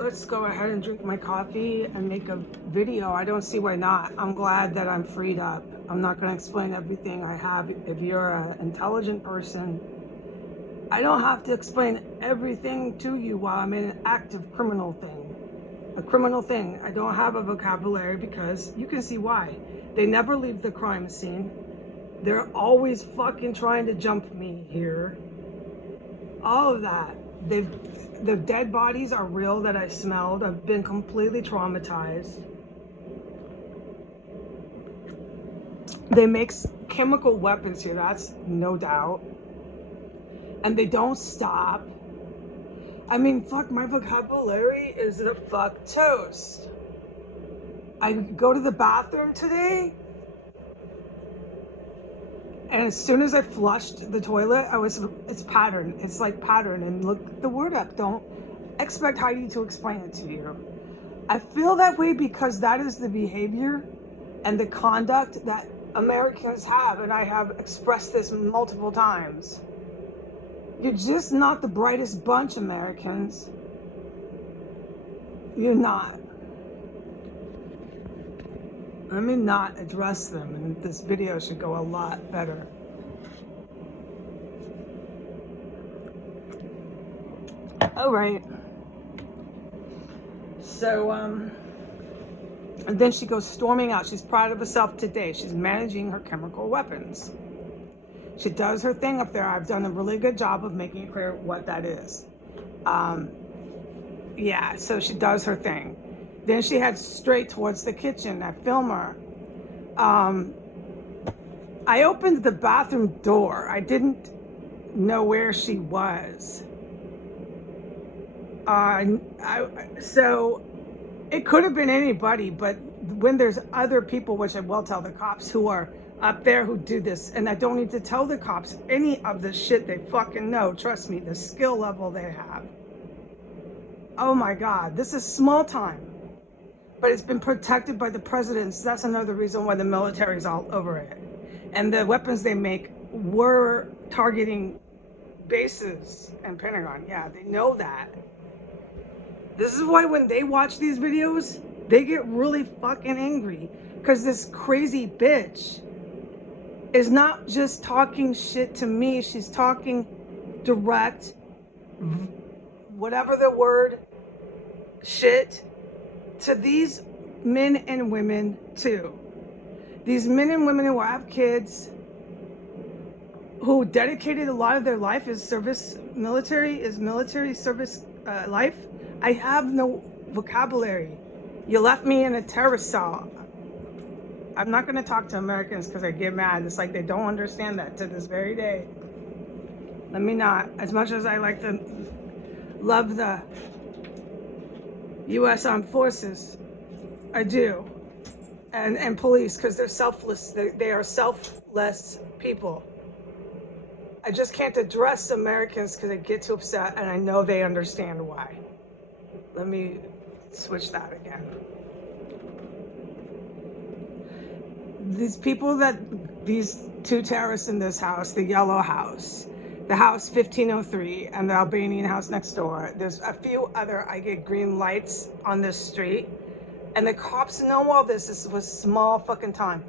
let's go ahead and drink my coffee and make a video. I don't see why not. I'm glad that I'm freed up. I'm not going to explain everything I have. If you're an intelligent person, I don't have to explain everything to you while I'm in an active criminal thing. A criminal thing. I don't have a vocabulary because you can see why. They never leave the crime scene. They're always fucking trying to jump me here. All of that. The dead bodies are real that I smelled. I've been completely traumatized. They make chemical weapons here, that's no doubt. And they don't stop. I mean, fuck, my vocabulary is a fuck toast. I go to the bathroom today, and as soon as I flushed the toilet, it's pattern. It's like pattern. And look the word up. Don't expect Heidi to explain it to you. I feel that way because that is the behavior and the conduct that Americans have. And I have expressed this multiple times. You're just not the brightest bunch, Americans. You're not. Let me not address them, and this video should go a lot better. All right. So, and then she goes storming out. She's proud of herself today. She's managing her chemical weapons. She does her thing up there. I've done a really good job of making it clear what that is. Yeah, so she does her thing. Then she heads straight towards the kitchen. I film her. I opened the bathroom door. I didn't know where she was. So it could have been anybody, but when there's other people, which I will tell the cops who are up there who do this, and I don't need to tell the cops any of the shit they fucking know. Trust me, the skill level they have. Oh my God, this is small time. But it's been protected by the presidents. That's another reason why the military is all over it. And the weapons they make were targeting bases and Pentagon. Yeah, they know that. This is why when they watch these videos, they get really fucking angry. Because this crazy bitch is not just talking shit to me. She's talking direct, whatever the word, shit, to these men and women too. These men and women who have kids, who dedicated a lot of their life is military service life. I have no vocabulary. You left me in a terrorist cell. I'm not going to talk to Americans because I get mad. It's like they don't understand that to this very day. Let me not. As much as I like to love the U.S. Armed Forces, I do, and police, because they're selfless. They are selfless people. I just can't address Americans because I get too upset, and I know they understand why. Let me switch that again. These people these two terrorists in this house, the yellow house, the house 1503, and the Albanian house next door. There's a few other, I get green lights on this street. And the cops know all this. This was small fucking time.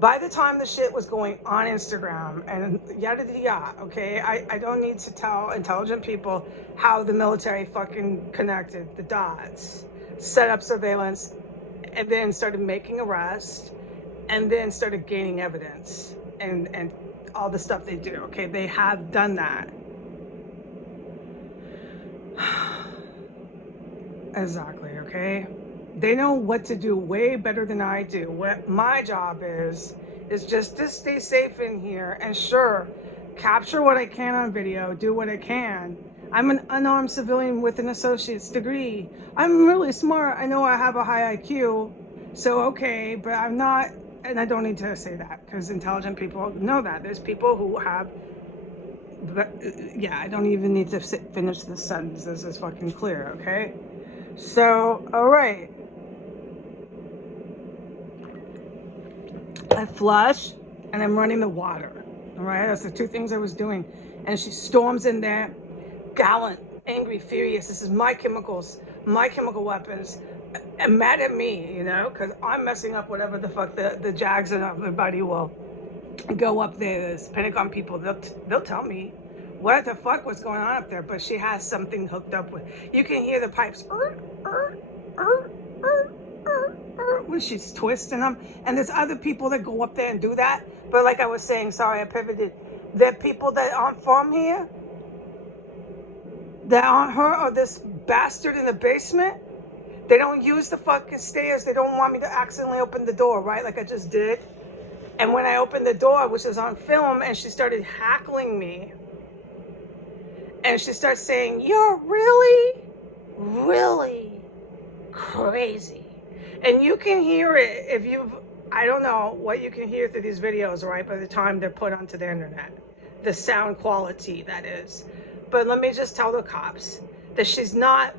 By the time the shit was going on Instagram and yada yada, okay? I don't need to tell intelligent people how the military fucking connected the dots, set up surveillance, and then started making arrests, and then started gaining evidence and all the stuff they do, okay? They have done that. Exactly, okay? They know what to do way better than I do. What my job is just to stay safe in here and sure, capture what I can on video, do what I can. I'm an unarmed civilian with an associate's degree. I'm really smart. I know I have a high IQ. So, okay, but I'm not, and I don't need to say that because intelligent people know that. There's people who have, but yeah, I don't even need to finish this sentence. This is fucking clear, okay? So, all right. I flush and I'm running the water. All right, that's the two things I was doing. And she storms in there, gallant, angry, furious. This is my chemicals, my chemical weapons, and mad at me, you know, because I'm messing up whatever the fuck the Jags and everybody will go up there. There's Pentagon people, they'll tell me what the fuck was going on up there, but she has something hooked up with. You can hear the pipes when she's twisting them, and there's other people that go up there and do that. But like I was saying, sorry, I pivoted. There are people that aren't from here, that aren't her or this bastard in the basement. They don't use the fucking stairs. They don't want me to accidentally open the door, right? Like I just did. And when I opened the door, which is on film, and she started hackling me, and she starts saying, "You're really, really crazy." And you can hear it if you've, I don't know what you can hear through these videos, right? By the time they're put onto the internet, the sound quality, that is. But let me just tell the cops that she's not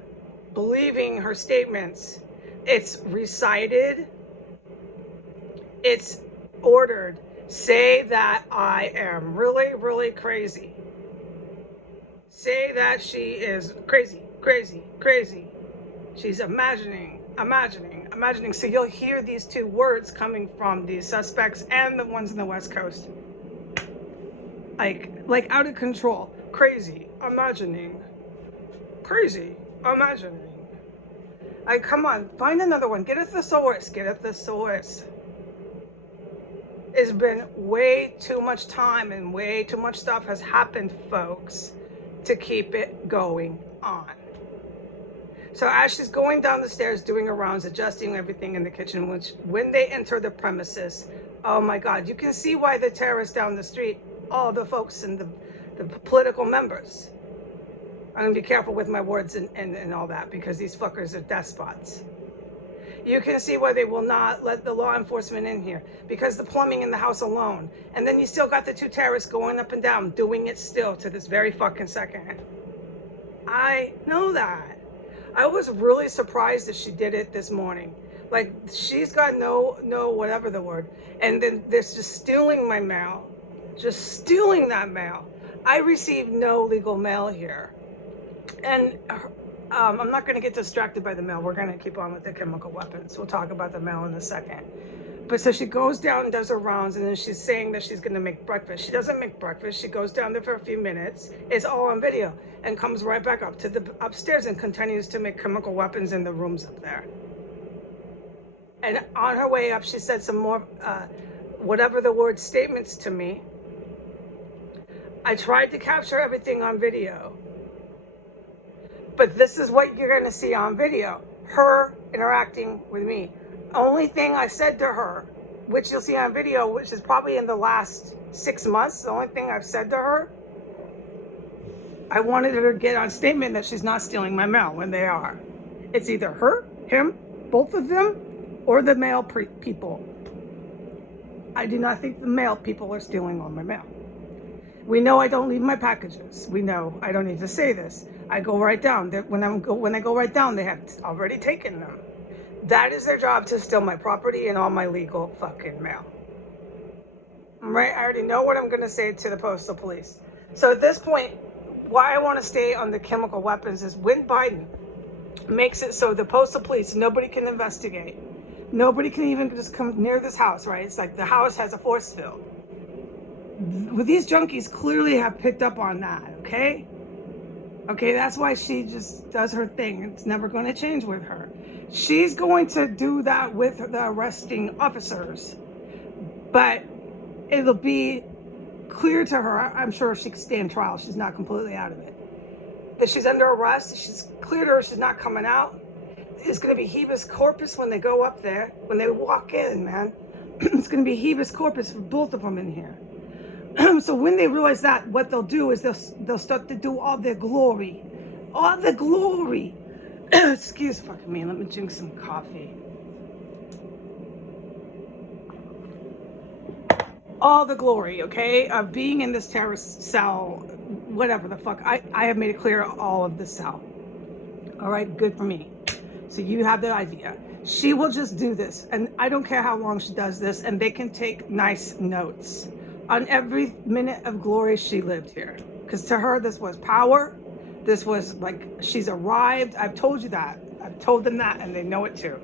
believing her statements. It's recited. It's ordered. Say that I am really, really crazy. Say that she is crazy, crazy, crazy. She's imagining. So you'll hear these two words coming from these suspects and the ones in the West Coast. Like out of control. Crazy, imagining. Crazy, imagining. Like, come on, find another one. Get a thesaurus. Get a thesaurus. It's been way too much time and way too much stuff has happened, folks, to keep it going on. So as she's going down the stairs, doing her rounds, adjusting everything in the kitchen, which when they enter the premises, oh my God, you can see why the terrorists down the street, all the folks and the political members. I'm gonna be careful with my words and all that, because these fuckers are despots. You can see why they will not let the law enforcement in here, because the plumbing in the house alone. And then you still got the two terrorists going up and down, doing it still to this very fucking second. I know that. I was really surprised that she did it this morning. Like, she's got no whatever the word. And then there's just stealing my mail. Just stealing that mail. I received no legal mail here. And I'm not going to get distracted by the mail. We're going to keep on with the chemical weapons. We'll talk about the mail in a second. But so she goes down and does her rounds, and then she's saying that she's going to make breakfast. She doesn't make breakfast. She goes down there for a few minutes. It's all on video, and comes right back up to the upstairs and continues to make chemical weapons in the rooms up there. And on her way up, she said some more, whatever the word, statements to me. I tried to capture everything on video. But this is what you're going to see on video. Her interacting with me. Only thing I said to her, which you'll see on video, which is probably in the last 6 months, the only thing I've said to her, I wanted her to get on statement that she's not stealing my mail when they are. It's either her, him, both of them, or the male people. I do not think the male people are stealing all my mail. We know I don't leave my packages. We know I don't need to say this. I go right down. When I go right down, they have already taken them. That is their job, to steal my property and all my legal fucking mail. Right? I already know what I'm going to say to the postal police. So at this point, why I want to stay on the chemical weapons is when Biden makes it so the postal police, nobody can investigate. Nobody can even just come near this house, right? It's like the house has a force field. Well, these junkies clearly have picked up on that, okay? Okay, that's why she just does her thing. It's never going to change with her. She's going to do that with the arresting officers. But it'll be clear to her, I'm sure if she can stand trial, she's not completely out of it, that she's under arrest. She's clear to her, she's not coming out. It's going to be habeas corpus when they go up there, when they walk in, man. It's going to be habeas corpus for both of them in here. So when they realize that, what they'll do is they'll start to do all their glory. All the glory. Excuse fucking me, let me drink some coffee. All the glory, okay, of being in this terrorist cell, whatever the fuck. I have made it clear all of the cell. All right, good for me. So you have the idea. She will just do this, and I don't care how long she does this, and they can take nice notes on every minute of glory she lived here. Because to her, this was power, This was like, she's arrived. I've told you that. I've told them that, and they know it too.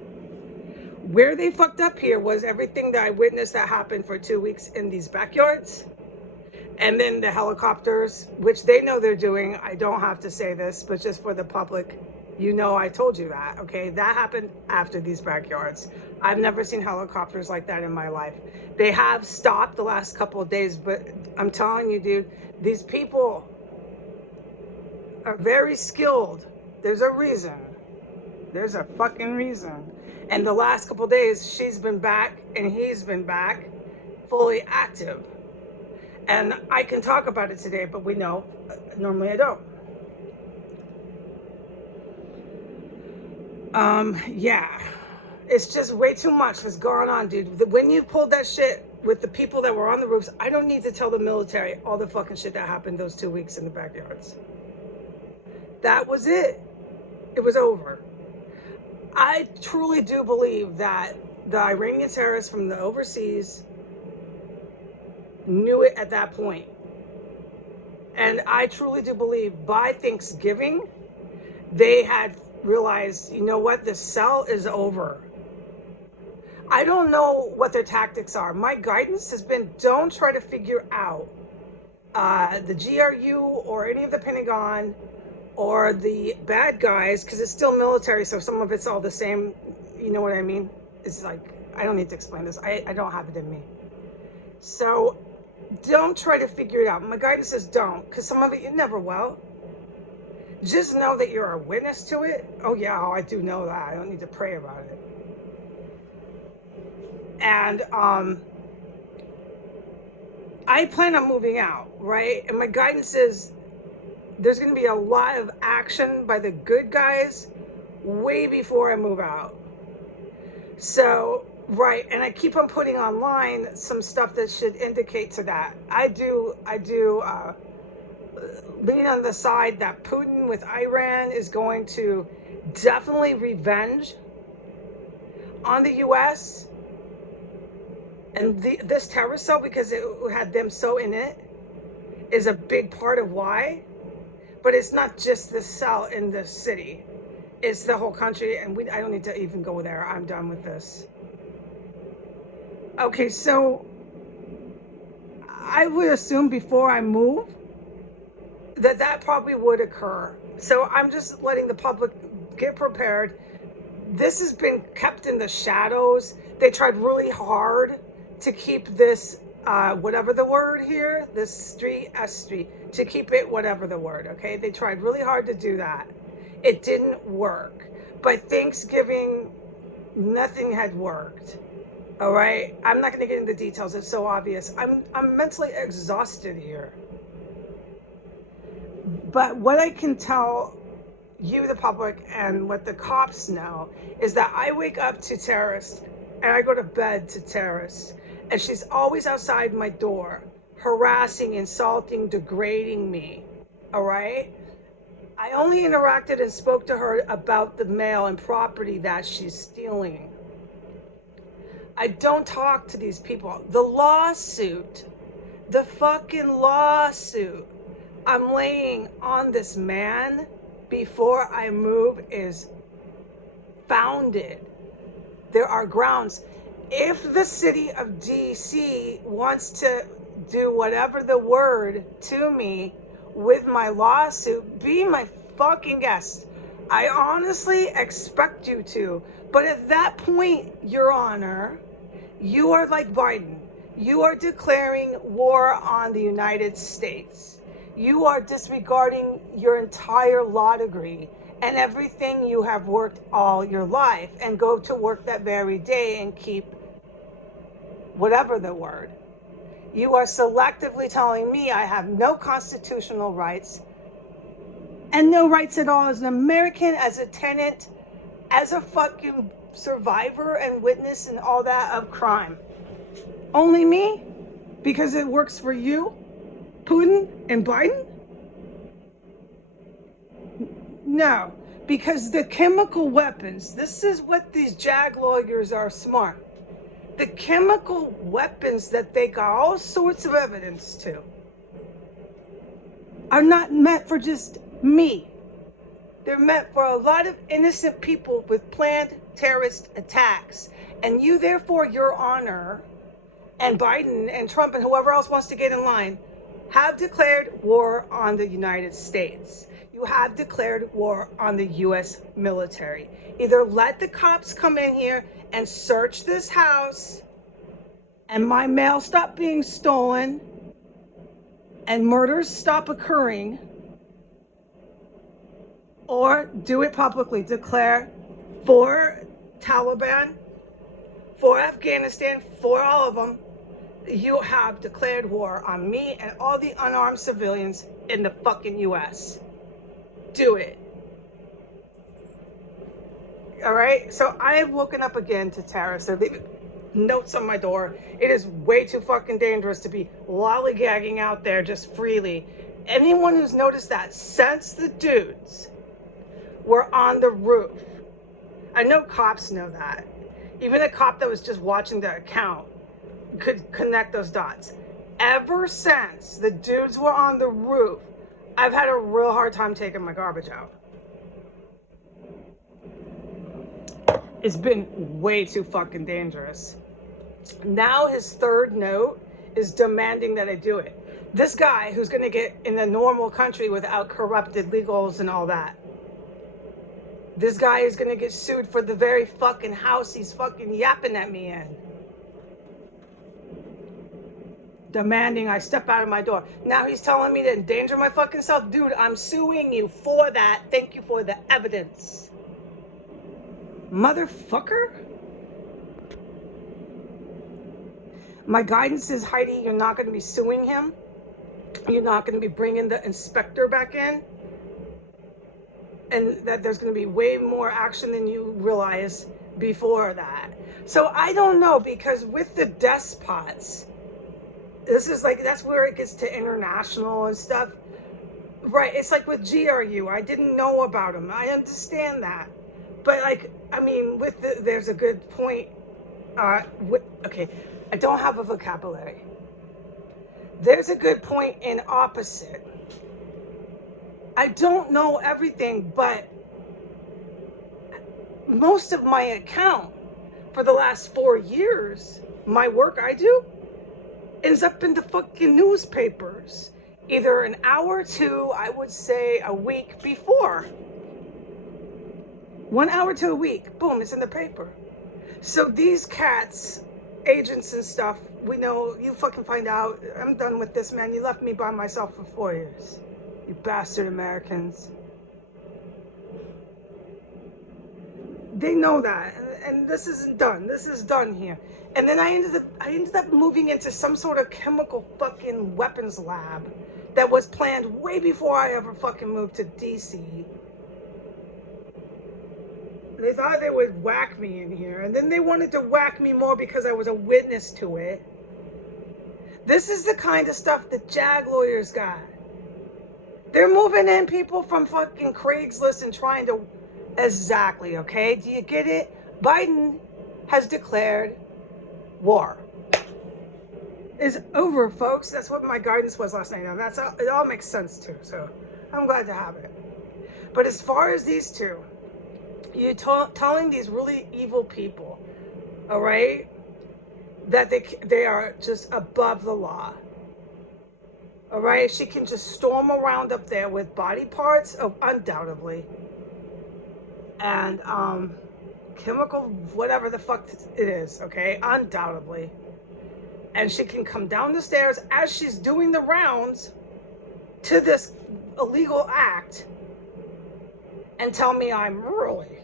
Where they fucked up here was everything that I witnessed that happened for 2 weeks in these backyards. And then the helicopters, which they know they're doing. I don't have to say this, but just for the public, you know I told you that, okay? That happened after these backyards. I've never seen helicopters like that in my life. They have stopped the last couple of days, but I'm telling you, dude, these people are very skilled. There's a reason. There's a fucking reason. And the last couple of days, she's been back and he's been back fully active. And I can talk about it today, but we know, normally I don't. Yeah, it's just way too much what's going on, dude. When you pulled that shit with the people that were on the roofs, I don't need to tell the military all the fucking shit that happened those 2 weeks in the backyards. That was it. It was over. I truly do believe that the Iranian terrorists from the overseas knew it at that point. And I truly do believe by Thanksgiving, they had realized, you know what, the cell is over. I don't know what their tactics are. My guidance has been, don't try to figure out the GRU or any of the Pentagon or the bad guys, because it's still military, so some of it's all the same. You know what I mean? It's like, I don't need to explain this. I don't have it in me. So don't try to figure it out. My guidance says don't, because some of it you never will. Just know that you're a witness to it. Oh yeah, I do know that. I don't need to pray about it. And I plan on moving out, right? And my guidance is there's going to be a lot of action by the good guys way before I move out. So, right, and I keep on putting online some stuff that should indicate to that. I do lean on the side that Putin with Iran is going to definitely revenge on the U.S. and this terrorist cell, because it had them so in it, is a big part of why. But it's not just the cell in the city. It's the whole country, and I don't need to even go there. I'm done with this. Okay, so I would assume before I move that probably would occur. So I'm just letting the public get prepared. This has been kept in the shadows. They tried really hard to keep this, whatever the word here, this street, S Street, to keep it whatever the word, okay? They tried really hard to do that. It didn't work. By Thanksgiving, nothing had worked, all right? I'm not gonna get into details, it's so obvious. I'm mentally exhausted here. But what I can tell you, the public, and what the cops know is that I wake up to terrorists and I go to bed to terrorists. And she's always outside my door, harassing, insulting, degrading me, all right? I only interacted and spoke to her about the mail and property that she's stealing. I don't talk to these people. The lawsuit, the fucking lawsuit I'm laying on this man before I move is founded. There are grounds. If the city of DC wants to do whatever the word to me with my lawsuit, be my fucking guest. I honestly expect you to. But at that point, Your Honor, you are like Biden. You are declaring war on the United States. You are disregarding your entire law degree and everything you have worked all your life, and go to work that very day and keep whatever the word. You are selectively telling me I have no constitutional rights and no rights at all as an American, as a tenant, as a fucking survivor and witness and all that of crime. Only me? Because it works for you, Putin and Biden? No, because the chemical weapons, this is what these JAG lawyers are smart. The chemical weapons that they got all sorts of evidence to are not meant for just me. They're meant for a lot of innocent people with planned terrorist attacks. And you, therefore, Your Honor, and Biden and Trump and whoever else wants to get in line, have declared war on the United States. You have declared war on the U.S. military. Either let the cops come in here and search this house and my mail stop being stolen and murders stop occurring, or do it publicly. Declare for Taliban, for Afghanistan, for all of them. You have declared war on me and all the unarmed civilians in the fucking U.S. Do it. All right? So I have woken up again to terrorists. They're leaving notes on my door. It is way too fucking dangerous to be lollygagging out there just freely. Anyone who's noticed that, since the dudes were on the roof, I know cops know that. Even a cop that was just watching the account could connect those dots. Ever since the dudes were on the roof, I've had a real hard time taking my garbage out. It's been way too fucking dangerous. Now his third note is demanding that I do it. This guy who's going to get in a normal country without corrupted legals and all that. This guy is going to get sued for the very fucking house he's fucking yapping at me in. Demanding I step out of my door. Now he's telling me to endanger my fucking self. Dude, I'm suing you for that. Thank you for the evidence. Motherfucker. My guidance is, Heidi, you're not going to be suing him. You're not going to be bringing the inspector back in. And that there's going to be way more action than you realize before that. So I don't know, because with the despots, this is like, that's where it gets to international and stuff. Right, it's like with GRU. I didn't know about him. I understand that. But like, I mean, with there's a good point. Okay, I don't have a vocabulary. There's a good point in opposite. I don't know everything, but most of my account for the last 4 years, my work I do, ends up in the fucking newspapers. Either an hour or two, I would say a week before. 1 hour to a week, boom, it's in the paper. So these cats, agents and stuff, we know, you fucking find out, I'm done with this, man. You left me by myself for 4 years. You bastard Americans. They know that, and this isn't done. This is done here. And then I ended up moving into some sort of chemical fucking weapons lab that was planned way before I ever fucking moved to DC. They thought they would whack me in here, and then they wanted to whack me more because I was a witness to it. This is the kind of stuff that JAG lawyers got. They're moving in people from fucking Craigslist and trying to... Exactly, okay? Do you get it? Biden has declared war. It's over, folks. That's what my guidance was last night. And it all makes sense too, so I'm glad to have it. But as far as these two, you're telling these really evil people, all right, that they are just above the law. All right, she can just storm around up there with body parts, undoubtedly, and chemical, whatever the fuck it is, okay, undoubtedly. And she can come down the stairs as she's doing the rounds to this illegal act and tell me I'm really,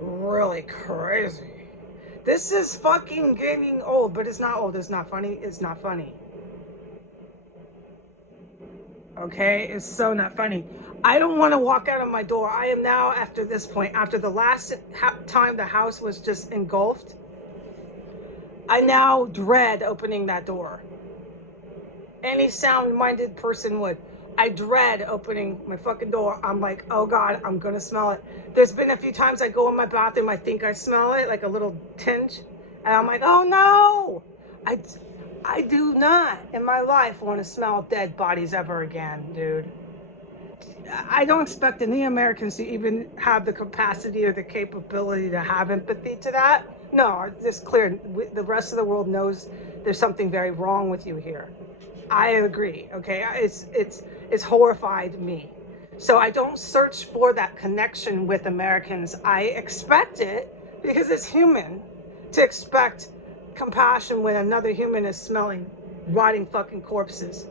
really crazy. This is fucking getting old, but it's not old. It's not funny. It's not funny. Okay, it's so not funny. I don't want to walk out of my door. I am now, after this point, after the last time the house was just engulfed, I now dread opening that door. Any sound-minded person would. I dread opening my fucking door. I'm like, oh God, I'm gonna smell it. There's been a few times I go in my bathroom, I think I smell it, like a little tinge, and I'm like, oh no! I do not in my life want to smell dead bodies ever again, dude. I don't expect any Americans to even have the capacity or the capability to have empathy to that. No, it's just clear. The rest of the world knows there's something very wrong with you here. I agree. Okay, it's horrified me. So I don't search for that connection with Americans. I expect it because it's human to expect compassion when another human is smelling rotting fucking corpses.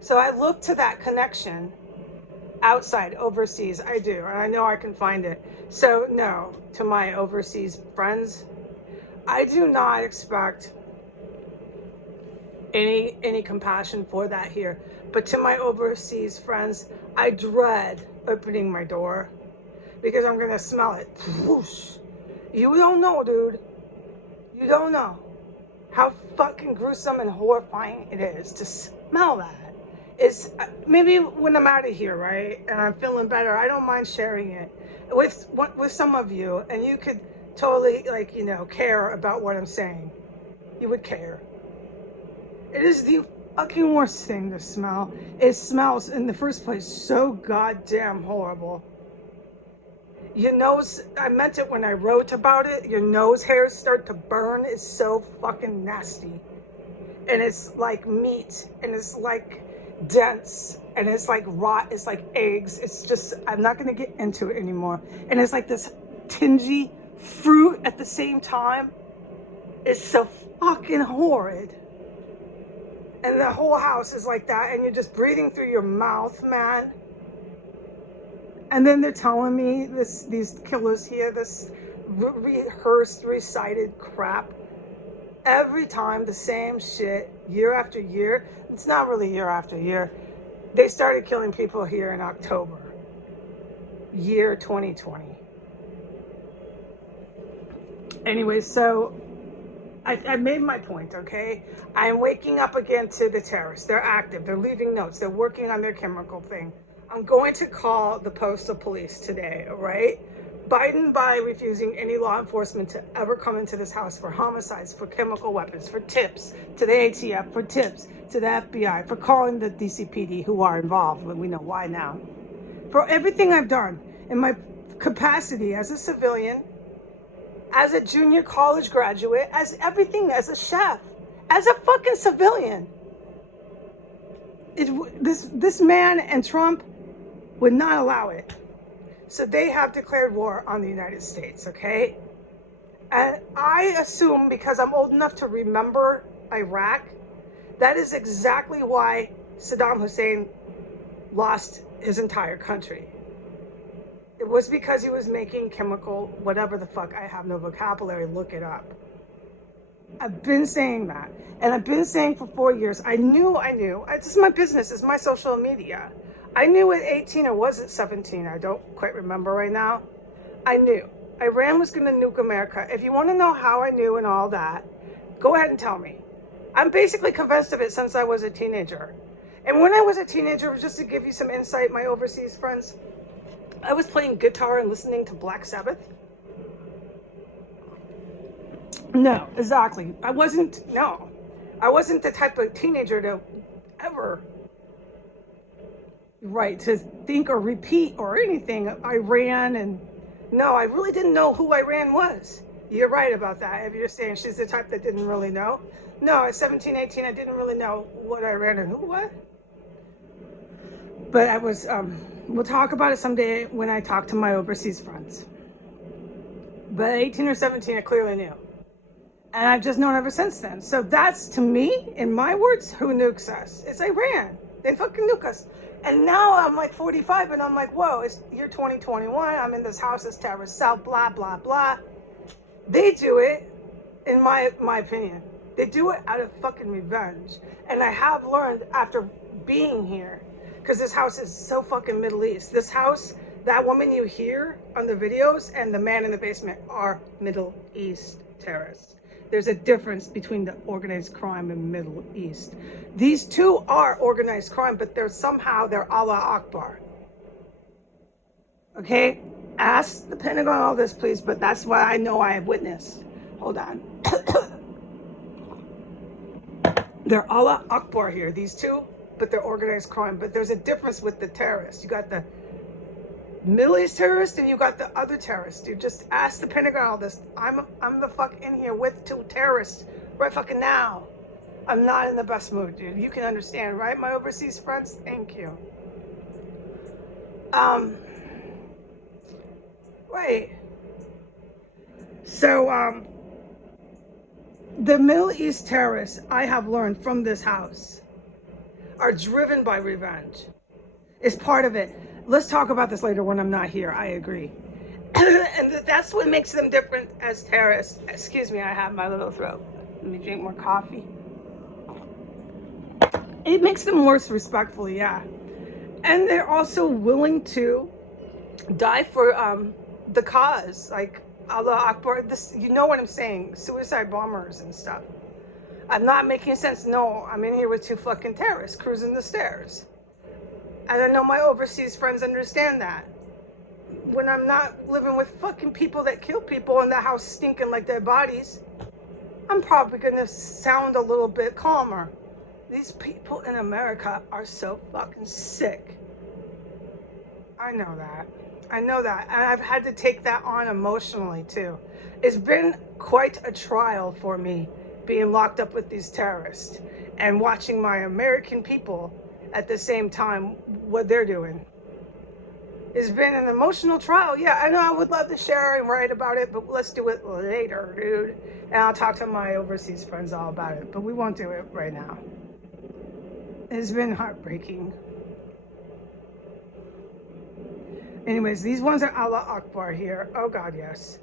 So I look to that connection outside, overseas. I do, and I know I can find it. So no, to my overseas friends, I do not expect any compassion for that here. But to my overseas friends, I dread opening my door because I'm gonna smell it. Whoosh. You don't know, dude. You don't know how fucking gruesome and horrifying it is to smell that. It's maybe when I'm out of here, right, and I'm feeling better, I don't mind sharing it with some of you, and you could totally, like, you know, care about what I'm saying. You would care. It is the fucking worst thing to smell. It smells in the first place so goddamn horrible. Your nose, I meant it when I wrote about it, your nose hairs start to burn. It's so fucking nasty. And it's like meat, and it's like dense, and it's like rot, it's like eggs. It's just, I'm not gonna get into it anymore. And it's like this tingy fruit at the same time. It's so fucking horrid. And the whole house is like that, and you're just breathing through your mouth, man. And then they're telling me these killers here, this rehearsed, recited crap. Every time the same shit, year after year. It's not really year after year. They started killing people here in October, year 2020. Anyway, so I made my point, okay? I'm waking up again to the terrorists. They're active. They're leaving notes. They're working on their chemical thing. I'm going to call the postal police today, all right? Biden, by refusing any law enforcement to ever come into this house for homicides, for chemical weapons, for tips to the ATF, for tips to the FBI, for calling the DCPD who are involved, when we know why now. For everything I've done in my capacity as a civilian, as a junior college graduate, as everything, as a chef, as a fucking civilian. This man and Trump would not allow it. So they have declared war on the United States, okay? And I assume, because I'm old enough to remember Iraq, that is exactly why Saddam Hussein lost his entire country. It was because he was making chemical, whatever the fuck, I have no vocabulary, look it up. I've been saying that. And I've been saying for 4 years, I knew. This is my business, it's my social media. I knew at 18 or was it 17, I don't quite remember right now. I knew. Iran was gonna nuke America. If you wanna know how I knew and all that, go ahead and tell me. I'm basically convinced of it since I was a teenager. And when I was a teenager, just to give you some insight, my overseas friends, I was playing guitar and listening to Black Sabbath. No, exactly. I wasn't the type of teenager to ever, right, to think or repeat or anything Iran. And no, I really didn't know who Iran was. You're right about that. If you're saying she's the type that didn't really know. No, at 17, 18, I didn't really know what Iran and who what. But I was, we'll talk about it someday when I talk to my overseas friends. But 18 or 17, I clearly knew. And I've just known ever since then. So that's, to me, in my words, who nukes us. It's Iran. They fucking nuke us. And now I'm like 45 and I'm like, whoa, it's year 2021. I'm in this house, this terrorist cell, blah, blah, blah. They do it, in my opinion. They do it out of fucking revenge. And I have learned after being here, because this house is so fucking Middle East. This house, that woman you hear on the videos and the man in the basement are Middle East terrorists. There's a difference between the organized crime and Middle East. These two are organized crime, but they're Allah Akbar. Okay? Ask the Pentagon all this, please, but that's what I know I have witnessed. Hold on. They're Allah Akbar here. These two, but they're organized crime. But there's a difference with the terrorists. You got the Middle East terrorists and you got the other terrorists. Dude, just ask the Pentagon all this. I'm the fuck in here with 2 terrorists right fucking now. I'm not in the best mood, dude. You can understand, right? My overseas friends, thank you. Right. So, the Middle East terrorists, I have learned from this house, are driven by revenge. It's part of it. Let's talk about this later when I'm not here. I agree. And that's what makes them different as terrorists. Excuse me, I have my little throat. Let me drink more coffee. It makes them worse respectful, yeah. And they're also willing to die for the cause. Like, Allah Akbar, this, you know what I'm saying? Suicide bombers and stuff. I'm not making sense. No, I'm in here with 2 fucking terrorists cruising the stairs. And I know my overseas friends understand that. When I'm not living with fucking people that kill people in the house stinking like their bodies, I'm probably gonna sound a little bit calmer. These people in America are so fucking sick. I know that. I know that. And I've had to take that on emotionally too. It's been quite a trial for me being locked up with these terrorists and watching my American people at the same time what they're doing. It's been an emotional trial. Yeah, I know I would love to share and write about it, but let's do it later, dude. And I'll talk to my overseas friends all about it, but we won't do it right now. It's been heartbreaking. Anyways, these ones are Allah Akbar here. Oh God, yes.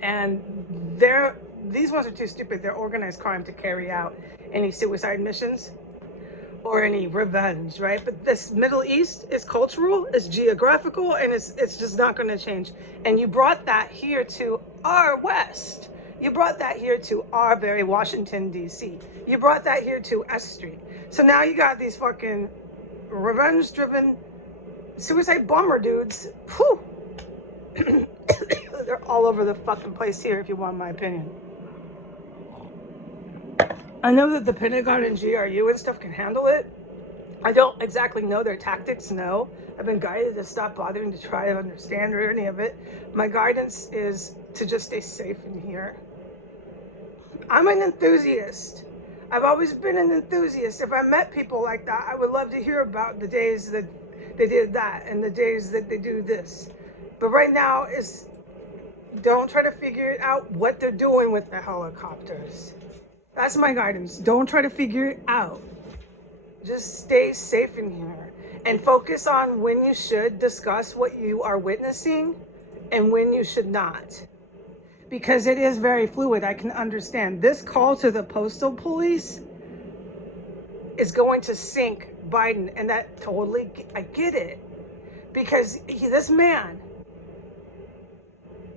And these ones are too stupid. They're organized crime to carry out any suicide missions or any revenge, right? But this Middle East is cultural, it's geographical, and it's just not going to change. And you brought that here to our West. You brought that here to our very Washington, D.C. You brought that here to S Street. So now you got these fucking revenge-driven suicide bomber dudes. Whew. They're all over the fucking place here, if you want my opinion. I know that the Pentagon and GRU and stuff can handle it. I don't exactly know their tactics, no. I've been guided to stop bothering to try to understand or any of it. My guidance is to just stay safe in here. I'm an enthusiast. I've always been an enthusiast. If I met people like that, I would love to hear about the days that they did that and the days that they do this. But right now, don't try to figure it out what they're doing with the helicopters. That's my guidance. Don't try to figure it out. Just stay safe in here and focus on when you should discuss what you are witnessing and when you should not. Because it is very fluid. I can understand. This call to the postal police is going to sink Biden, and that totally, I get it. Because this man,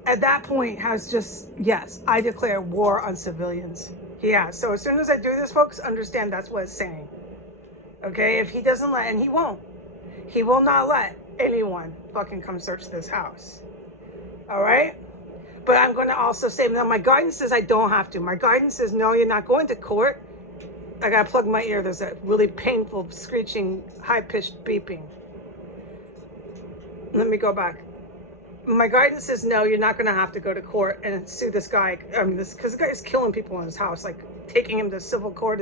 at that point, has just, yes, I declare war on civilians. Yeah, so as soon as I do this, folks, understand that's what it's saying. Okay, if he doesn't let, and he won't, he will not let anyone fucking come search this house. All right? But I'm going to also say, now my guidance says I don't have to. My guidance says, no, you're not going to court. I got to plug my ear. There's that really painful, screeching, high-pitched beeping. Let me go back. My guidance says, no, you're not going to have to go to court and sue this guy. I mean, because the guy is killing people in his house. Like, taking him to civil court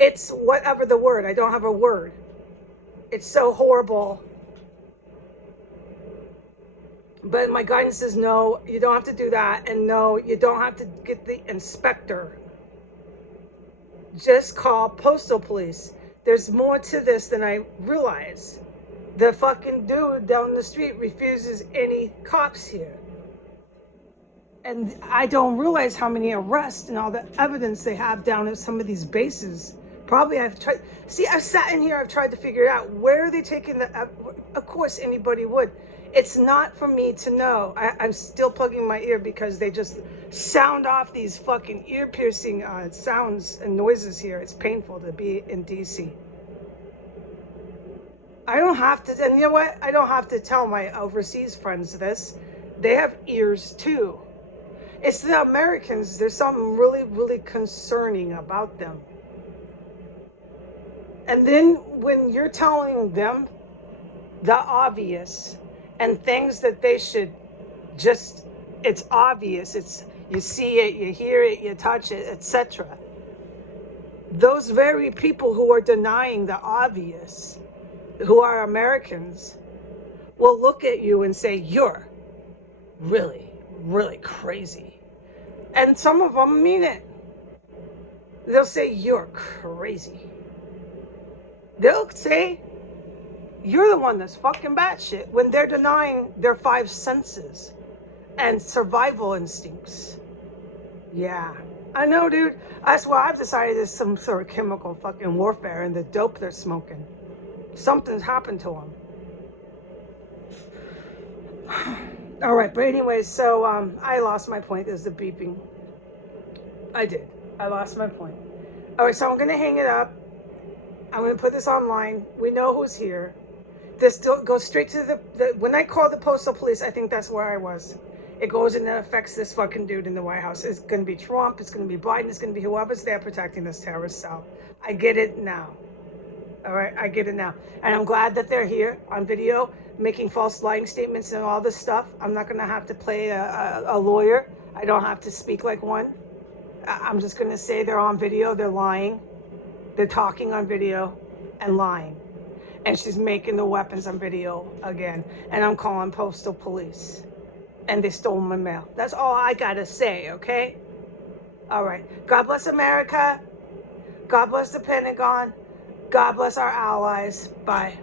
it's whatever the word. I don't have a word. It's so horrible. But my guidance is no, you don't have to do that. And no, you don't have to get the inspector. Just call postal police. There's more to this than I realize. The fucking dude down the street refuses any cops here. And I don't realize how many arrests and all the evidence they have down at some of these bases. Probably I've sat in here, I've tried to figure out where are they taking of course anybody would. It's not for me to know. I'm still plugging my ear because they just sound off these fucking ear-piercing sounds and noises here. It's painful to be in DC. I don't have to, and you know what? I don't have to tell my overseas friends this. They have ears too. It's the Americans. There's something really, really concerning about them. And then when you're telling them the obvious and things that they should just, it's obvious, it's, you see it, you hear it, you touch it, etc. Those very people who are denying the obvious, who are Americans, will look at you and say, you're really, really crazy. And some of them mean it. They'll say, you're crazy. They'll say, you're the one that's fucking batshit, when they're denying their 5 senses and survival instincts. Yeah, I know, dude. That's why I've decided there's some sort of chemical fucking warfare in the dope they're smoking. Something's happened to them. All right, but anyways, so I lost my point. There's the beeping. I did. I lost my point. All right, so I'm gonna hang it up. I'm gonna put this online. We know who's here. This goes straight to the when I call the postal police, I think that's where I was. It goes and it affects this fucking dude in the White House. It's gonna be Trump, it's gonna be Biden, it's gonna be whoever's there protecting this terrorist cell. I get it now. All right, I get it now. And I'm glad that they're here on video, making false lying statements and all this stuff. I'm not gonna have to play a lawyer. I don't have to speak like one. I'm just gonna say they're on video, they're lying. They're talking on video and lying. And she's making the weapons on video again. And I'm calling postal police. And they stole my mail. That's all I gotta say, okay? All right. God bless America. God bless the Pentagon. God bless our allies. Bye.